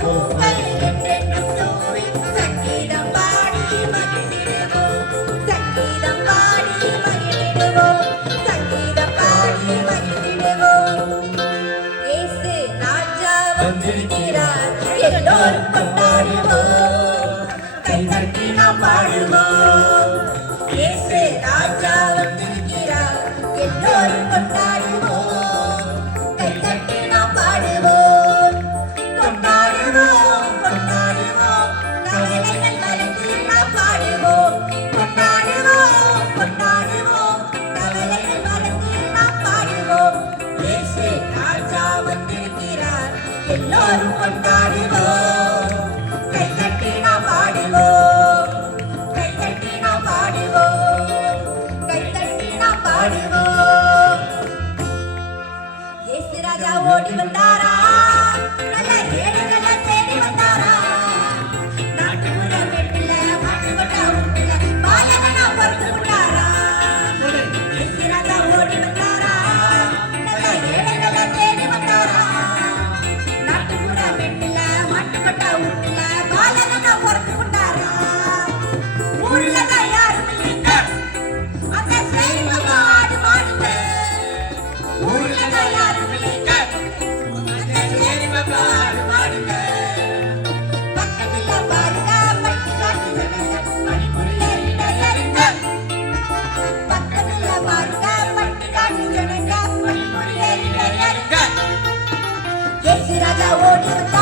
பூக்கள் என்றென்றும் தூவி சங்கீதம் பாடி மகிழ்ந்திடுவோம். சங்கீதம் பாடி மகிழ்ந்திடுவோம். சங்கீதம் பாடி மகிழ்ந்திடுவோம். இயேசு ராஜா வந்திருக்கிறார், எல்லோரும் கொண்டாடுவோம். கைதட்டி நாம் பாடுவோம். இயேசு ராஜா வந்திருக்கிறார், எல்லோரும் கொண்டாடுவோம். கைதட்டி நாம் பாடுவோம். கொண்டாடுவோம் கொண்டாடுவோம், கவலைகள் மறந்து நாம் பாடுவோம். கொண்டாடுவோம் கொண்டாடுவோம், கவலைகள் மறந்து நாம் பாடுவோம். இயேசு ராஜா வந்திருக்கிறார், எல்லோரும் கொண்டாடுவோம். கைதட்டி நாம் பாடுவோம். கைதட்டி நாம் பாடுவோம். கைதட்டி நாம் பாடுவோம். இயேசு ராஜா ஓடி வந்தாரா, நல்ல ஏடுகளை தேடி வந்தாரா. நாட்டுப்புற வீட்டுல மாட்டுப்பட்ட வீட்டுல பாலகனா பொறுத்து விட்டாரா. இயேசு ராஜா ஓடி வந்தாரா, நல்ல ஏடுகளை தேடி வந்தாரா. நாட்டுப்புற வீட்டுல மாட்டுப்பட்ட வீட்டுல பாலகனா பொறுத்து விட்டாரா. ஊர்ல யாரும் இல்லைங்க, அந்த சேவக ஆடு மாடுங்க. ஊர்ல யாரும் இல்லைங்க, அந்த சேவக ஆடு மாடுங்க. பக்கத்துல பாருங்க பட்டி காட்டு ஜனங்க, பனிமுறையில இடையருங்க. பக்கத்துல பாருங்க பட்டி காட்டு ஜனங்க, பனிமுறையில இடையருங்க. இயேசு ராஜா ஓடி வந்தார்.